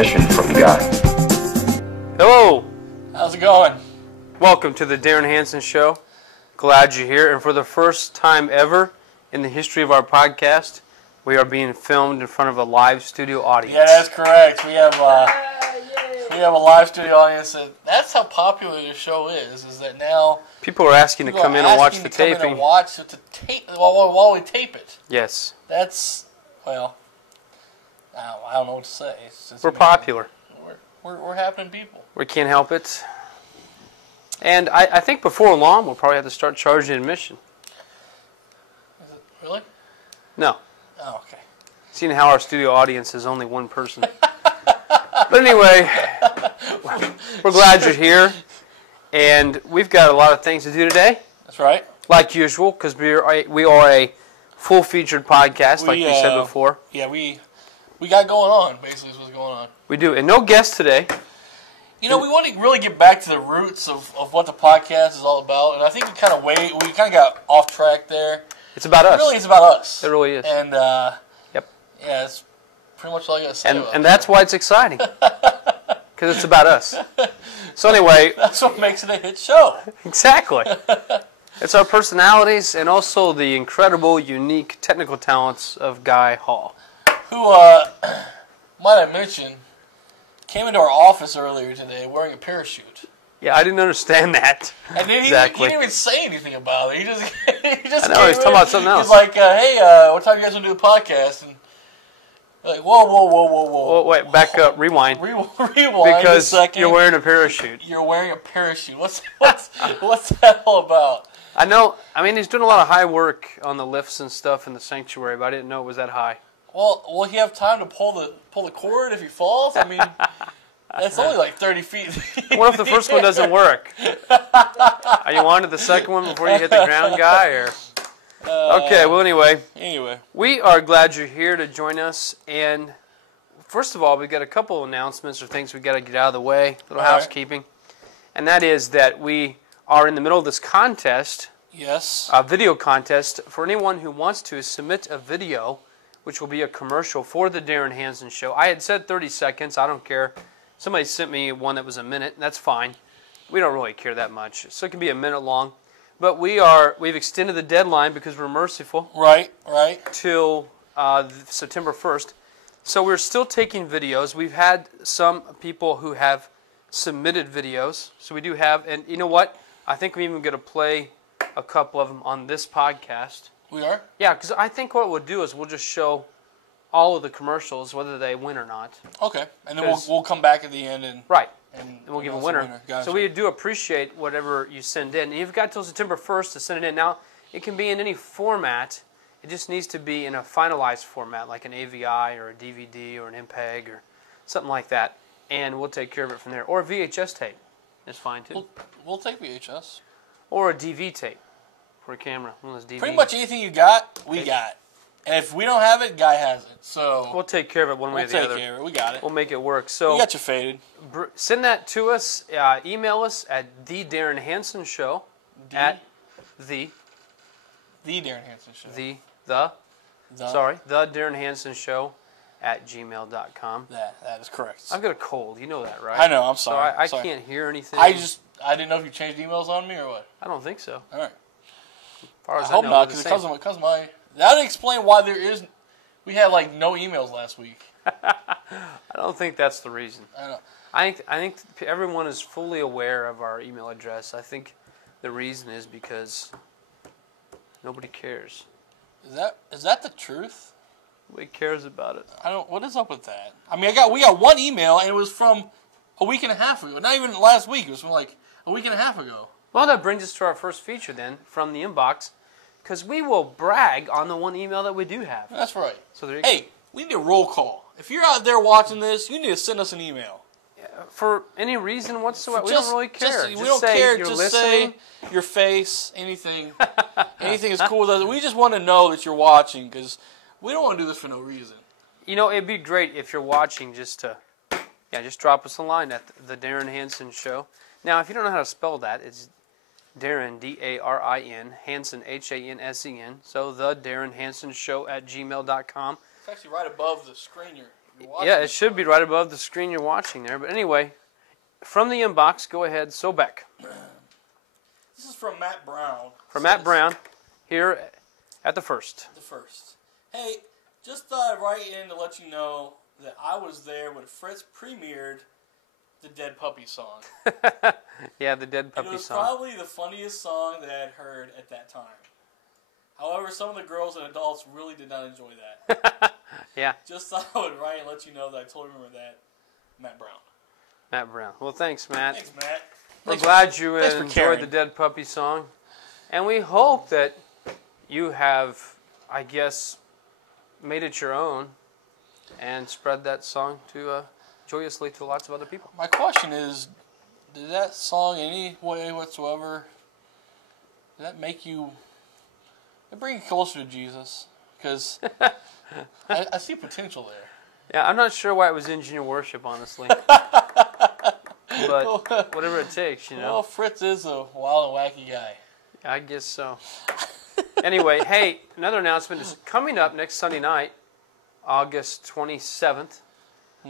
permission from God. Hello. How's it going? Welcome to the Darin Hansen Show. Glad you're here. And for the first time ever in the history of our podcast, we are being filmed in front of a live studio audience. Yeah, that's correct. We have a live studio audience. That's how popular this show is. Is that now people are asking to come in and watch the taping. Come in and watch the tape while we tape it. Yes. That's I don't know what to say. It's just we're popular. We're happening people. We can't help it. And I think before long we'll probably have to start charging admission. Is it really? No. Oh, okay. Seeing how our studio audience is only one person. But anyway, we're glad you're here. And we've got a lot of things to do today. That's right. Like usual, because we are a full-featured podcast, like we said before. Yeah, we got going on, basically is what's going on. We do. And no guest today. You know, we want to really get back to the roots of what the podcast is all about. And I think we kind of got off track there. It's about us. Really, it's about us. It really is. And, yep. Yeah, it's pretty much all I got to say about and that's why it's exciting. Because it's about us. So anyway. That's what makes it a hit show. Exactly. It's our personalities and also the incredible, unique technical talents of Guy Hall. Who, might I mention, came into our office earlier today wearing a parachute. Yeah, I didn't understand that. And then he didn't even say anything about it. He just I know, he's talking about something else. He's like, hey, what time you guys want to do the podcast? And like, whoa. Wait, back up, rewind. Rewind because a second. You're wearing a parachute. You're wearing a parachute. What's that all about? I know. I mean, he's doing a lot of high work on the lifts and stuff in the sanctuary, but I didn't know it was that high. Well, will he have time to pull the cord if he falls? I mean, that's only like 30 feet. What if the first one doesn't work? Are you on to the second one before you hit the ground, Guy? Or okay, well, anyway. We are glad you're here to join us. And first of all, we've got a couple of announcements or things we've got to get out of the way, little housekeeping. And that is that we are in the middle of this contest. Yes. A video contest for anyone who wants to submit a video, which will be a commercial for the Darin Hansen Show. I had said 30 seconds. I don't care. Somebody sent me one that was a minute. That's fine. We don't really care that much. So it can be a minute long. But we've extended the deadline because we're merciful. Right. Till September 1st. So we're still taking videos. We've had some people who have submitted videos. So we do have, and you know what? I think we're even going to play a couple of them on this podcast. We are? Yeah, because I think what we'll do is we'll just show all of the commercials, whether they win or not. Okay, and then we'll come back at the end and and we'll give a winner. Gotcha. So we do appreciate whatever you send in. And you've got till September 1st to send it in. Now, it can be in any format. It just needs to be in a finalized format, like an AVI or a DVD or an MPEG or something like that, and we'll take care of it from there. Or a VHS tape is fine too. We'll take VHS. Or a DV tape for a camera. One of those DVDs. Pretty much anything you got, we got. And if we don't have it, Guy has it. So we'll take care of it one way or the other. We'll take care of it. We got it. We'll make it work. So we got you faded. Send that to us. Email us at the Darin Hansen Show at the Darin Hansen Show. The Darin Hansen Show at gmail.com. That is correct. I've got a cold. You know that, right? I know. I'm sorry. So I can't hear anything. I didn't know if you changed emails on me or what. I don't think so. All right. As far as I hope not, because my that would explain why we had like no emails last week. I don't think that's the reason. I know. I think everyone is fully aware of our email address. I think the reason is because nobody cares. Is that the truth? Nobody cares about it. What is up with that? I mean, we got one email and it was from a week and a half ago. Not even last week. It was from like a week and a half ago. Well, that brings us to our first feature then from the inbox, because we will brag on the one email that we do have. That's right. So there you go. We need a roll call. If you're out there watching this, you need to send us an email. For any reason whatsoever. We don't really care. We don't care. Just say your face, anything. Anything is cool with us. We just want to know that you're watching, because we don't want to do this for no reason. You know, it'd be great if you're watching just drop us a line at the Darin Hansen Show. Now, if you don't know how to spell that, it's Darin, D-A-R-I-N, Hansen, H-A-N-S-E-N. So, the Darin Hansen Show at gmail.com. It's actually right above the screen you're watching. Yeah, it should be right above the screen you're watching there. But anyway, from the inbox, go ahead, Soebeck. This is from Matt Brown. From Matt Brown, here at the First. The First. Hey, just thought I'd write in to let you know that I was there when Fritz premiered the Dead Puppy song. Yeah, the Dead Puppy song. It was song. probably the funniest song that I'd heard at that time. However, some of the girls and adults really did not enjoy that. Yeah. Just thought I would write and let you know that I totally remember that. Matt Brown. Matt Brown. Well, thanks, Matt. Thanks, Matt. We're glad you enjoyed the Dead Puppy song. And we hope that you have, I guess, made it your own and spread that song to joyously to lots of other people. My question is, did that song in any way whatsoever, did that make you, bring you closer to Jesus? Because I see potential there. Yeah, I'm not sure why it was in junior worship, honestly. But whatever it takes, you know. Well, Fritz is a wild and wacky guy. I guess so. Anyway, hey, another announcement is coming up next Sunday night, August 27th.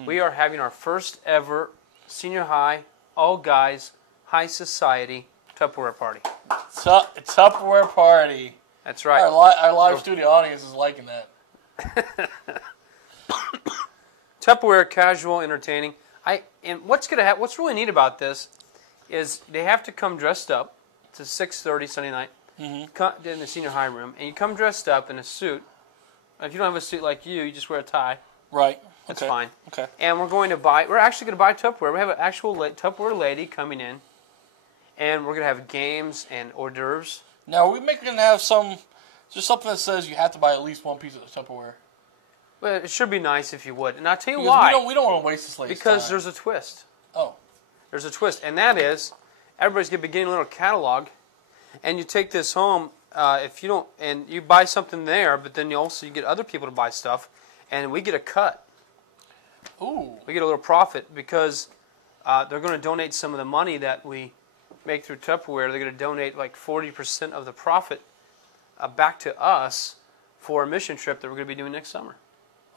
We are having our first ever senior high, all guys, high society Tupperware party. Tupperware party. That's right. Our live studio audience is liking that. Tupperware, casual, entertaining. And what's really neat about this is they have to come dressed up. It's 6:30 Sunday night in the senior high room, and you come dressed up in a suit. If you don't have a suit like you just wear a tie. Right. That's fine. Okay. And we're actually going to buy Tupperware. We have an actual Tupperware lady coming in, and we're going to have games and hors d'oeuvres. Now, are we going to have just something that says you have to buy at least one piece of Tupperware? Well, it should be nice if you would. And I'll tell you why. We don't want to waste this lady's Because time. there's a twist. Oh. There's a twist, and that is everybody's going to be getting a little catalog, and you take this home if you don't, and you buy something there, but then you get other people to buy stuff, and we get a cut. Ooh. We get a little profit because they're going to donate some of the money that we make through Tupperware. They're going to donate like 40% of the profit back to us for a mission trip that we're going to be doing next summer.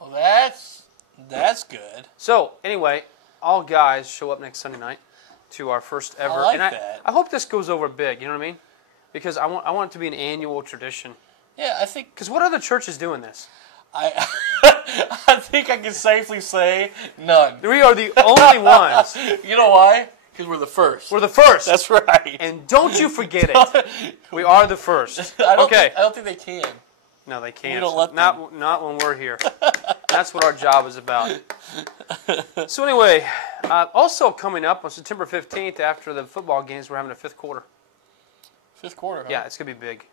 Well, that's good. So anyway, all guys show up next Sunday night to our first ever. I like that. I hope this goes over big. You know what I mean? Because I want it to be an annual tradition. Yeah, I think. Because what other church is doing this? I think I can safely say none. We are the only ones. You know why? Because we're the first. We're the first. That's right. And don't you forget it. We are the first. I don't think they can. No, they can't. We don't let them. Not when we're here. That's what our job is about. So anyway, also coming up on September 15th after the football games, we're having a fifth quarter. Fifth quarter, huh? Yeah, it's going to be big.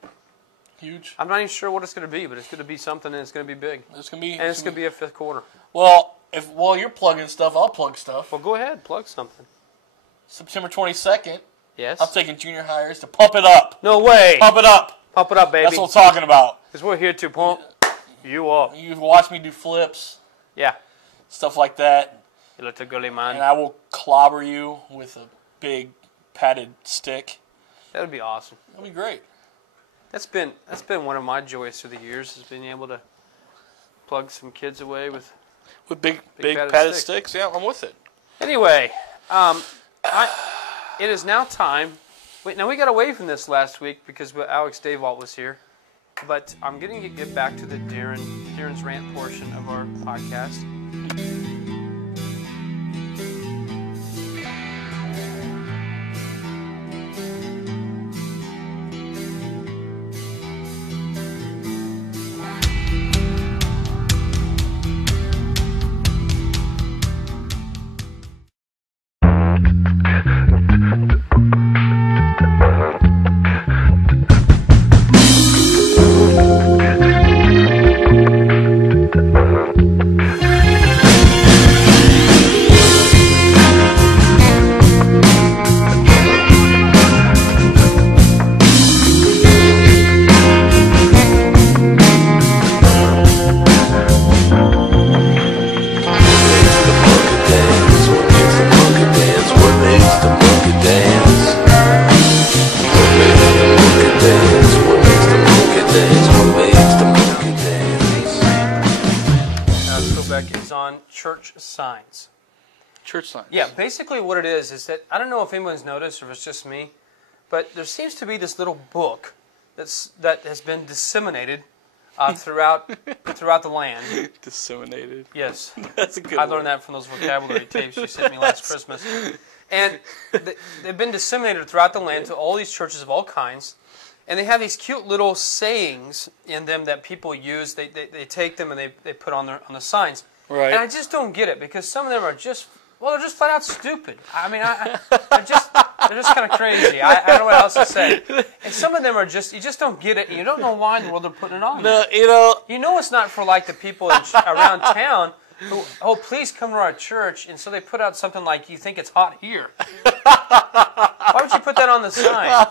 Huge. I'm not even sure what it's going to be, but it's going to be something and it's going to be big. It's going to be. And it's going to be a fifth quarter. Well, while you're plugging stuff, I'll plug stuff. Well, go ahead, plug something. September 22nd. Yes. I'm taking junior hires to pump it up. No way. Pump it up. Pump it up, baby. That's what I'm talking about. Because we're here to pump you up. You watch me do flips. Yeah. Stuff like that. You little girly man. And I will clobber you with a big padded stick. That would be awesome. That'd be great. That's been one of my joys through the years, is being able to plug some kids away with big padded sticks. Yeah, I'm with it. Anyway, it is now time. Now we got away from this last week because Alex Daywalt was here, but I'm going to get back to the Darin's Rant portion of our podcast. church signs. Church signs. Yeah, basically what it is that, I don't know if anyone's noticed or if it's just me, but there seems to be this little book that has been disseminated throughout the land. Disseminated. Yes. That's a good I learned that from those vocabulary tapes you sent me last Christmas. And they've been disseminated throughout the land to all these churches of all kinds. And they have these cute little sayings in them that people use. They take them and they put on the signs. Right. And I just don't get it because some of them are just, well, they're just flat out stupid. I mean, they're just kind of crazy. I don't know what else to say. And some of them are just, you just don't get it. And you don't know why in the world they're putting it on. No, there. You know it's not for like the people around town who, oh, please come to our church. And so they put out something like, you think it's hot here. Why would you put that on the sign?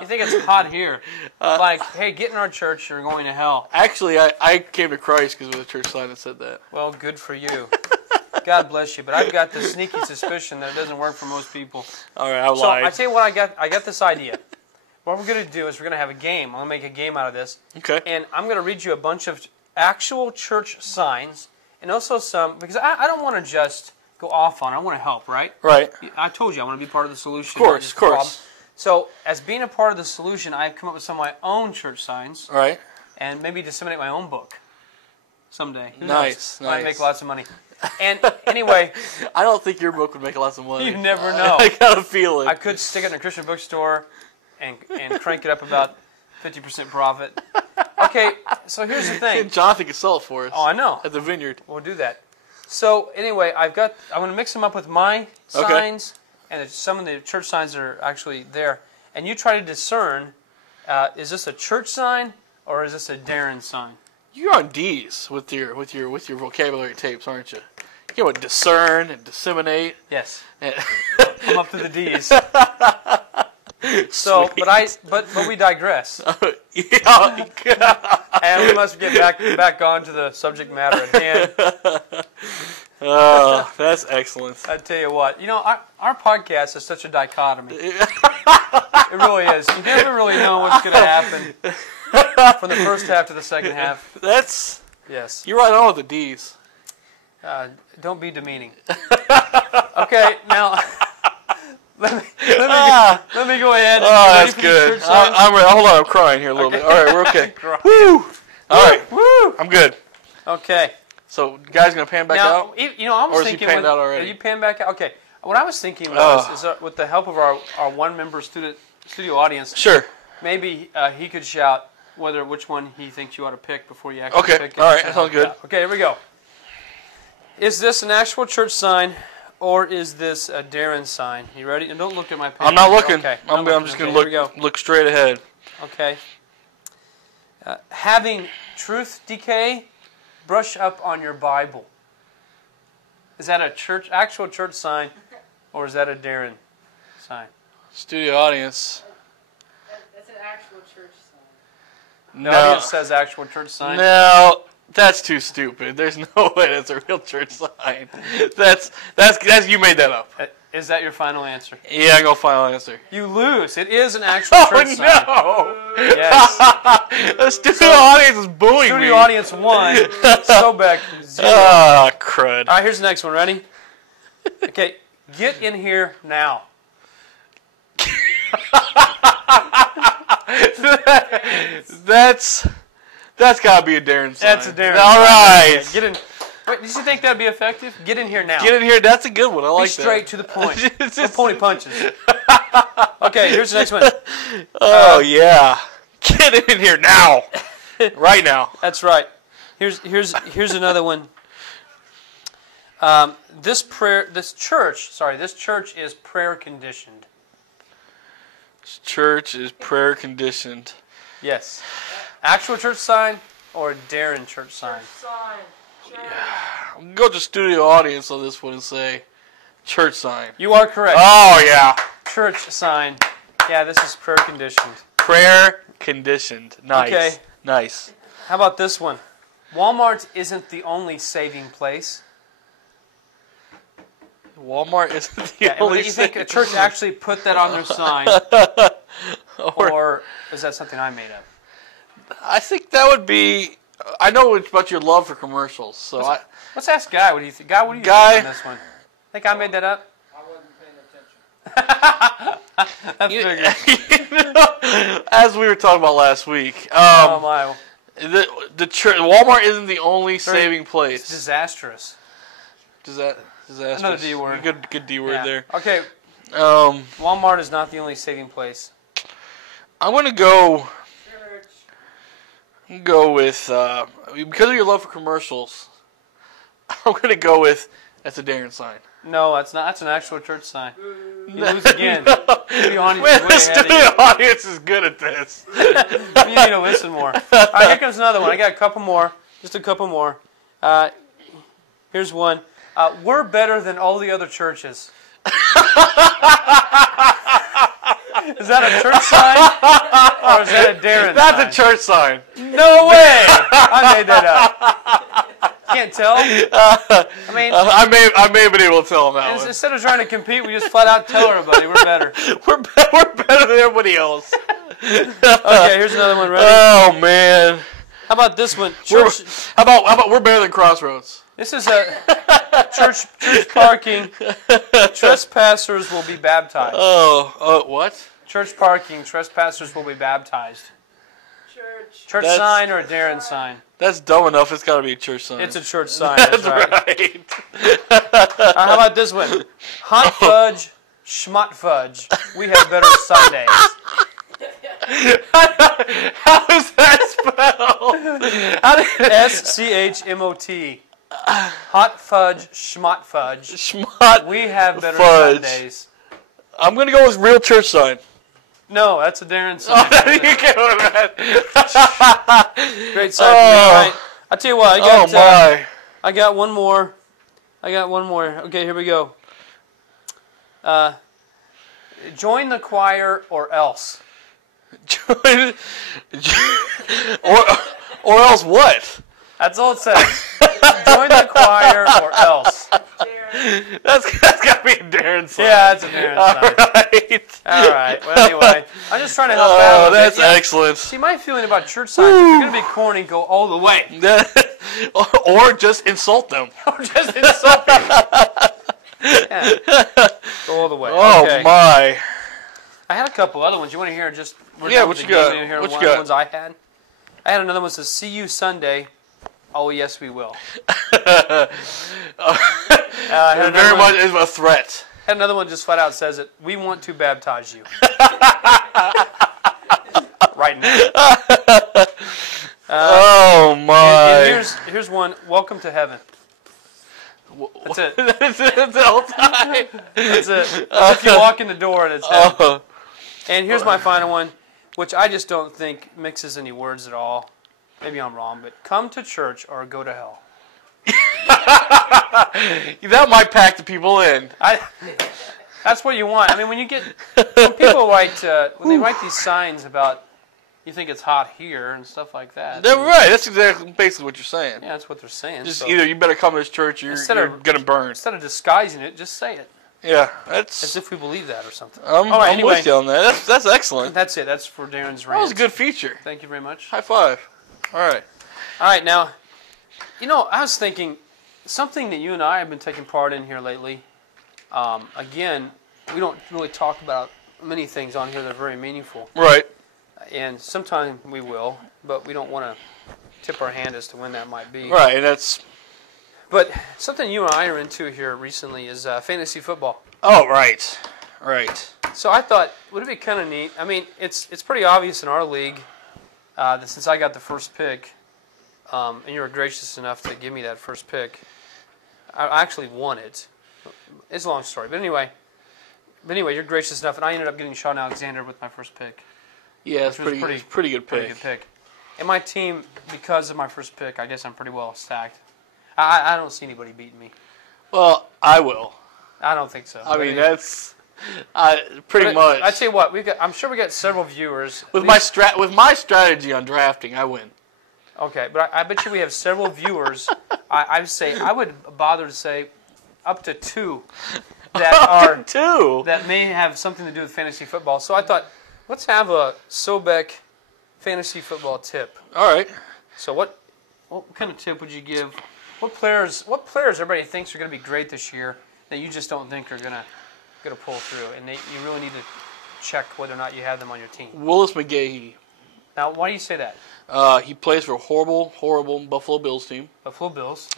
You think it's hot here. Like, hey, get in our church, you're going to hell. Actually, I came to Christ because of a church sign that said that. Well, good for you. God bless you. But I've got the sneaky suspicion that it doesn't work for most people. All right, I lied. So I tell you what, I got this idea. What we're going to do is we're going to have a game. I'm going to make a game out of this. Okay. And I'm going to read you a bunch of actual church signs and also some, because I don't want to just go off on it. I want to help, right? Right. I told you I want to be part of the solution. Of course. So, as being a part of the solution, I've come up with some of my own church signs. All right. And maybe disseminate my own book someday. Who knows? Nice. Might make lots of money. And anyway, I don't think your book would make lots of money. You never know. I got a feeling. I could stick it in a Christian bookstore and crank it up about 50% profit. Okay, so here's the thing. Jonathan can sell it for us. Oh, I know. At the vineyard. We'll do that. So anyway, I'm going to mix them up with my signs and some of the church signs that are actually there. And you try to discern, is this a church sign or is this a Darin sign? You're on D's with your vocabulary tapes, aren't you? You know what, discern and disseminate. Yes. I'm up to the D's. So, but we digress. And we must get back on to the subject matter at hand. Oh, that's excellent. I tell you what, our podcast is such a dichotomy. It really is. You never really know what's going to happen from the first half to the second half. Yes. You're right on with the D's. Don't be demeaning. Okay, now let me go ahead. Oh, that's good. I'm ready. Hold on, I'm crying here a little bit. All right, we're okay. Woo! All right, woo! I'm good. Okay. So, guys, gonna pan back out? I was thinking, panned out already? Are you panned back out? Okay. What I was thinking was, with the help of our one-member studio audience, sure, maybe he could shout which one he thinks you ought to pick before you actually pick it. All right, that sounds good. Okay, here we go. Is this an actual church sign, or is this a Darin sign? You ready? And don't look at my pen. I'm not looking. Okay. I'm just going to look straight ahead. Okay. Having truth decay, brush up on your Bible. Is that a actual church sign, or is that a Darin sign? Studio audience. That's an actual church sign. The audience says actual church sign. No. That's too stupid. There's no way that's a real church sign. That's you made that up. Is that your final answer? Yeah, I'm going final answer. You lose. It is an actual church sign. Oh, no! Yes. The studio audience is booing me. Studio audience 1, Soebeck 0. Ah, crud. All right, here's the next one. Ready? Okay, get in here now. That's got to be a Darin sign. That's a Darin sign. All right. Okay, get in. Wait, did you think that would be effective? Get in here now. Get in here. That's a good one. I like that. Be straight to the point. No pony punches. Okay, here's the next one. Oh, yeah. Get in here now. Right now. That's right. Here's another one. This church is prayer conditioned. This church is prayer conditioned. Yes. Actual church sign or Darin church sign? Church sign. I'm going to go to studio audience on this one and say church sign. You are correct. Oh, yeah. Church sign. Yeah, this is prayer conditioned. Prayer conditioned. Nice. Okay. Nice. How about this one? Walmart isn't the only saving place. Walmart isn't the only you think a church actually put that on their sign? Or is that something I made up? I think that would be I know about your love for commercials, so let's ask Guy. What do you think? Guy, what do you Guy, think on this one? Think I made that up? I wasn't paying attention. That's figured. As we were talking about last week, Oh my! the church, Walmart isn't the only saving place. It's disastrous. Disastrous. Another D word. Good D word there. Okay. Um, Walmart is not the only saving place. I'm gonna go Church. with because of your love for commercials. I'm gonna go with that's a Darin sign. No, that's not. That's an actual church sign. You lose again. No. The audience Man, is way the ahead of studio audience is good at this. you need to listen more. All right, here comes another one. I got a couple more. Just a couple more. Here's one. We're better than all the other churches. Is that a church sign? Or is that a Darin sign? That's a church sign. No way! I made that up. Can't tell. I mean, I may have been able to tell him that one. instead of trying to compete, we just flat out tell everybody we're better. We're better than everybody else. Okay, here's another one. Ready? Oh man! How about this one? Church. How about we're better than Crossroads? This is a church parking. Trespassers will be baptized. What? Church parking. Trespassers will be baptized. Church That's- sign or a Darin sign? That's dumb enough. It's got to be a church sign. It's a church sign. That's right. right. How about this one? Hot fudge, schmott fudge. We have better Sundays. How is that spelled? SCHMOT. Hot fudge, schmott fudge. Schmott. We have better fudge. Sundays. I'm gonna go with real church sign. No, that's a Darin sign. You can't go with that. Great sign. All right. I'll tell you what. I got one more. Okay, here we go. Join the choir or else. Join, or else what? That's all it says. Join the choir or else. That's got to be a Darin sign. Yeah, that's a Darin sign. Right. All right. Well, anyway, I'm just trying to help out. Oh, that's excellent. See, my feeling about church signs, if you're going to be corny, go all the way. Or just insult them. Or just insult them. Yeah. Go all the way. Oh, okay. my. I had a couple other ones. You want to hear just... Yeah, what you got? What you got? Ones I had. I had another one that says, see you Sunday. Oh, yes, we will. Very much is a threat. Had another one just flat out says it. We want to baptize you. Right now. Oh, my. And here's one. Welcome to heaven. That's it. That's the whole time. That's it. As if you walk in the door and it's heaven. And here's my final one, which I just don't think mixes any words at all. Maybe I'm wrong, but come to church or go to hell. That might pack the people in. That's what you want. I mean, when people write, when they write these signs about, you think it's hot here and stuff like that. They're right. That's exactly basically what you're saying. Yeah, that's what they're saying. Just so either you better come to this church or you're going to burn. Instead of disguising it, just say it. Yeah, that's... As if we believe that or something. I'm with you on that. That's excellent. That's it. That's for Darin's rant. That was a good feature. Thank you very much. High five. All right. All right, now, I was thinking, something that you and I have been taking part in here lately, again, we don't really talk about many things on here that are very meaningful. Right. And sometimes we will, but we don't want to tip our hand as to when that might be. Right, and that's... But something you and I are into here recently is fantasy football. Oh, right. Right. So I thought, would it be kind of neat? I mean, it's pretty obvious in our league that since I got the first pick, and you were gracious enough to give me that first pick, I actually won it. It's a long story, but anyway, you're gracious enough, and I ended up getting Sean Alexander with my first pick. Yeah, it's pretty good pick. Pretty good pick. And my team, because of my first pick, I guess I'm pretty well stacked. I don't see anybody beating me. Well, I will. I don't think so. I mean, that's pretty much. I tell you what, I'm sure we got several viewers. With my strategy on drafting, I win. Okay, but I bet you we have several viewers. I would bother to say up to two that may have something to do with fantasy football. So I thought, let's have a Soebeck fantasy football tip. All right. So what what kind of tip would you give? What players everybody thinks are going to be great this year that you just don't think are going to pull through, and you really need to check whether or not you have them on your team? Willis McGahee. Now, why do you say that? He plays for a horrible Buffalo Bills team. Buffalo Bills.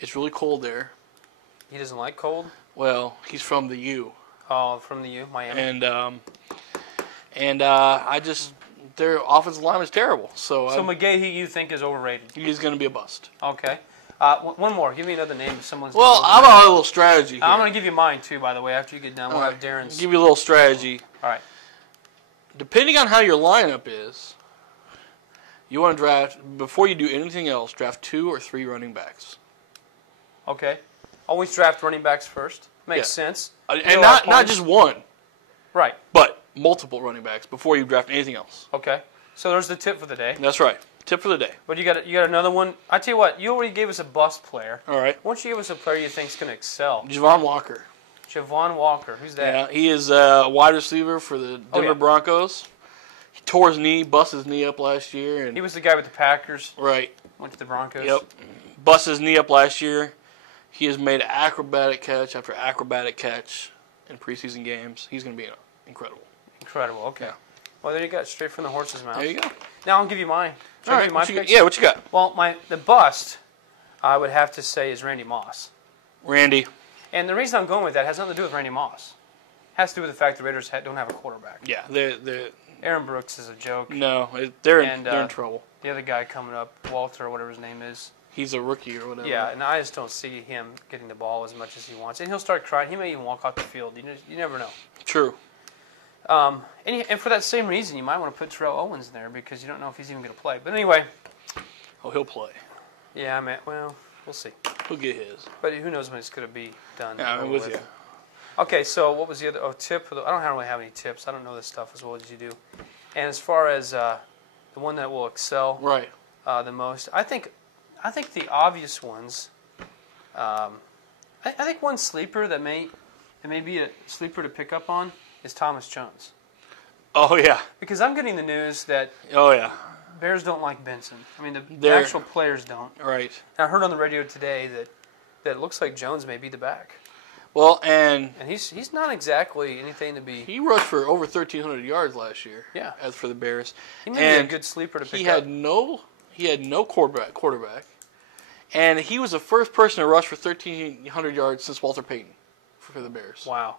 It's really cold there. He doesn't like cold? Well, he's from the U. Oh, from the U, Miami. And their offensive line is terrible. So McGahee, you think, is overrated? He's going to be a bust. Okay. One more. Give me another name of someone's. Well, I'm on a little strategy here. I'm going to give you mine, too, by the way, after you get done. We'll have Darin's. Give you a little strategy. All right. Depending on how your lineup is, you want to draft, before you do anything else, draft 2 or 3 running backs. Okay. Always draft running backs first. Makes sense. And not just one. Right. But multiple running backs before you draft anything else. Okay. So there's the tip for the day. That's right. Tip for the day. But you got another one. I tell you what, you already gave us a bust player. All right. Why don't you give us a player you think's going to excel? Javon Walker. Javon Walker. Who's that? Yeah, he is a wide receiver for the Denver Broncos. He tore his knee, busted his knee up last year. And he was the guy with the Packers. Right. Went to the Broncos. Yep. Busted his knee up last year. He has made acrobatic catch after acrobatic catch in preseason games. He's going to be incredible. Incredible. Okay. Yeah. Well, there you go. Straight from the horse's mouth. There you go. Now I'll give you mine. All right. What you got? Well, the bust, I would have to say, is Randy Moss. Randy. And the reason I'm going with that has nothing to do with Randy Moss. It has to do with the fact the Raiders don't have a quarterback. Yeah, they're Aaron Brooks is a joke. No, they're in trouble. The other guy coming up, Walter or whatever his name is. He's a rookie or whatever. Yeah, and I just don't see him getting the ball as much as he wants. And he'll start crying. He may even walk off the field. You never know. True. And for that same reason, you might want to put Terrell Owens in there because you don't know if he's even going to play. But anyway. Oh, he'll play. Yeah, well, we'll see. He'll get his. But who knows when it's going to be done. Yeah, I'm with you. Okay, so what was the other tip? I don't really have any tips. I don't know this stuff as well as you do. And as far as the one that will excel the most, I think the obvious ones. I think one sleeper that may be a sleeper to pick up on is Thomas Jones. Oh yeah. Because I'm getting the news that Bears don't like Benson. I mean the actual players don't. Right. And I heard on the radio today that it looks like Jones may be the back. Well, and he's not exactly anything to be. He rushed for over 1,300 yards last year. Yeah. As for the Bears, he may be a good sleeper to pick up. He had no quarterback, and he was the first person to rush for 1,300 yards since Walter Payton for the Bears. Wow.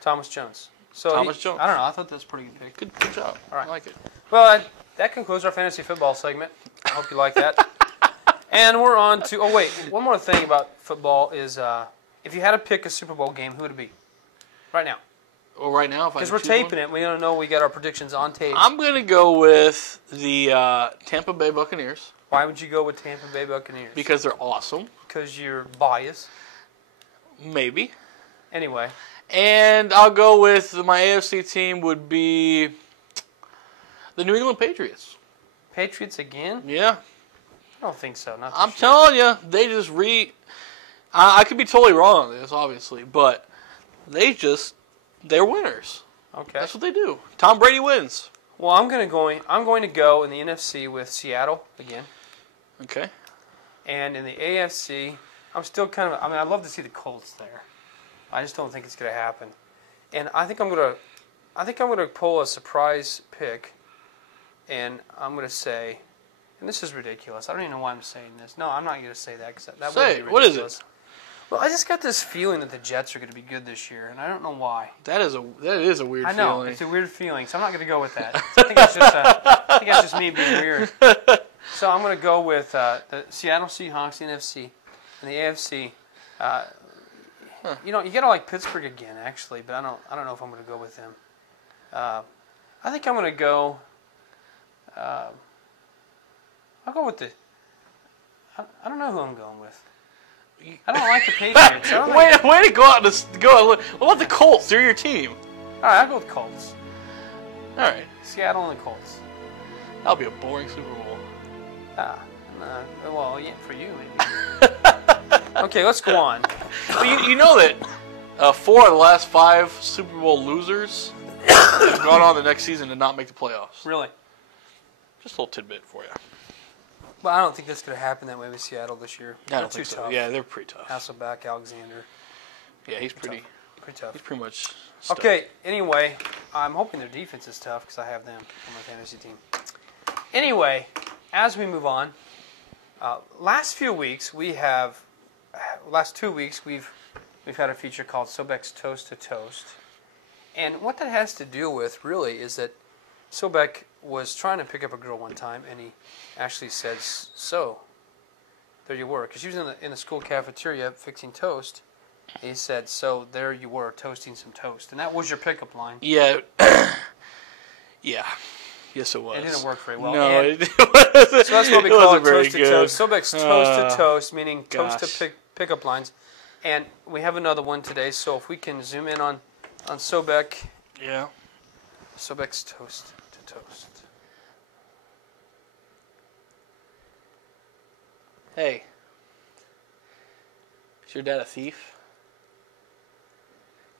Thomas Jones. Jones. I don't know. I thought that was a pretty good pick. Good job. All right. I like it. Well, that concludes our fantasy football segment. I hope you like that. And we're on to. Oh wait, one more thing about football is. If you had to pick a Super Bowl game, who would it be? Right now. Well, right now, because we're taping it, we don't know. We got our predictions on tape. I'm going to go with the Tampa Bay Buccaneers. Why would you go with Tampa Bay Buccaneers? Because they're awesome. Because you're biased. Maybe. Anyway. And I'll go with my AFC team would be the New England Patriots. Patriots again? Yeah. I don't think so. I'm telling you, they just I could be totally wrong on this, obviously, but they're winners. Okay. That's what they do. Tom Brady wins. Well, I'm going to go in the NFC with Seattle again. Okay. And in the AFC, I'm still I'd love to see the Colts there. I just don't think it's going to happen. And I think I'm going to pull a surprise pick, and I'm going to say, and this is ridiculous. I don't even know why I'm saying this. No, I'm not going to say that because that would be ridiculous. What is it? Well, I just got this feeling that the Jets are going to be good this year, and I don't know why. That is a weird feeling. I know, it's a weird feeling, so I'm not going to go with that. I think that's just me being weird. So I'm going to go with the Seattle Seahawks, the NFC, and the AFC. You got to like Pittsburgh again, actually, but I don't know if I'm going to go with them. I think I'm going to go. I'll go with I don't know who I'm going with. I don't like the Patriots. Way to go out and go. What about the Colts? They're your team. All right, I'll go with Colts. All right. Seattle and the Colts. That'll be a boring Super Bowl. Well, yeah, for you maybe. Okay, let's go on. Well, you know that 4 of the last 5 Super Bowl losers have gone on the next season to not make the playoffs. Really? Just a little tidbit for you. But I don't think that's going to happen that way with Seattle this year. I don't think too so. tough. Yeah, they're pretty tough. Hasselbeck, Alexander. Yeah, he's pretty tough. He's pretty much stuck. Okay, anyway, I'm hoping their defense is tough because I have them on my fantasy team. Anyway, as we move on, last 2 weeks we've had a feature called Soebeck's Toast to Toast. And what that has to do with, really, is that Soebeck was trying to pick up a girl one time, and he actually said, so, there you were. Because she was in the school cafeteria fixing toast. And he said, so, there you were, toasting some toast. And that was your pickup line. Yeah. Yeah. Yes, it was. It didn't work very well. No, and it wasn't. so that's what we it call it, wasn't very Toast to good. Toast. Soebeck's Toast to Toast, meaning gosh. toast to pickup lines. And we have another one today, so if we can zoom in on Soebeck. Yeah. Soebeck's Toast to Toast. Hey. Is your dad a thief?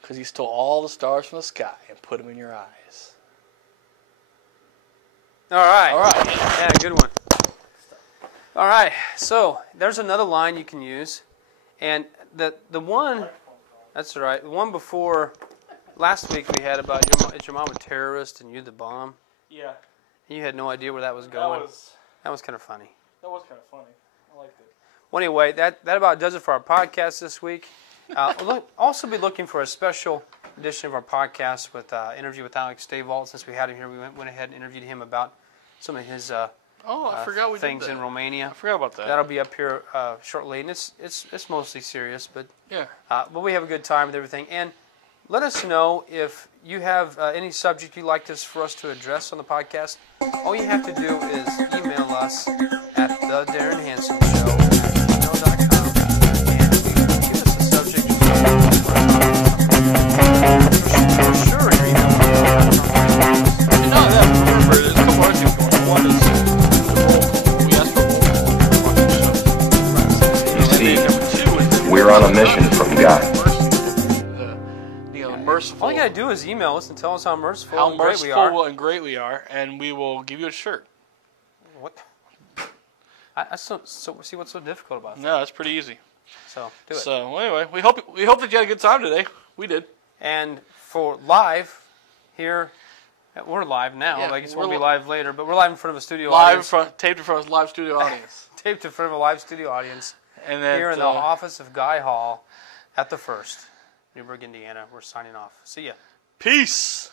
Because he stole all the stars from the sky and put them in your eyes. All right. All right. Yeah, good one. All right. So there's another line you can use, and the one, that's all right. The one before last week we had about is your mom a terrorist and you the bomb. Yeah. And you had no idea where that was going. That was kind of funny. That was kind of funny. I liked it. Well, anyway, that about does it for our podcast this week. We'll also be looking for a special edition of our podcast with interview with Alex Stavold. Since we had him here, we went ahead and interviewed him about some of his I forgot we things did that. in Romania. I forgot about that. That'll be up here shortly, and it's mostly serious, but Yeah. but we have a good time with everything. And let us know if you have any subject you'd like for us to address on the podcast. All you have to do is email us at the Darin Hansen Show @gmail.com, and give us a subject. For sure, your email. And not that, remember, there's a couple other things going on. One is we asked for You see, number 2 is we're on a mission from God. merciful. All you gotta do is email us and tell us how merciful how and great we merciful are. and great we are, and we will give you a shirt. What? I still see what's so difficult about that. No, that's pretty easy. So do it. So anyway, we hope that you had a good time today. We did. And for live here, we're live now. Yeah, I guess we're we'll be live later, but we're live in front of a studio Live in audience. front, taped in front of a live studio audience. Taped in front of a live studio audience And then here in the office of Guy Hall at the First, Newburgh, Indiana. We're signing off. See ya. Peace.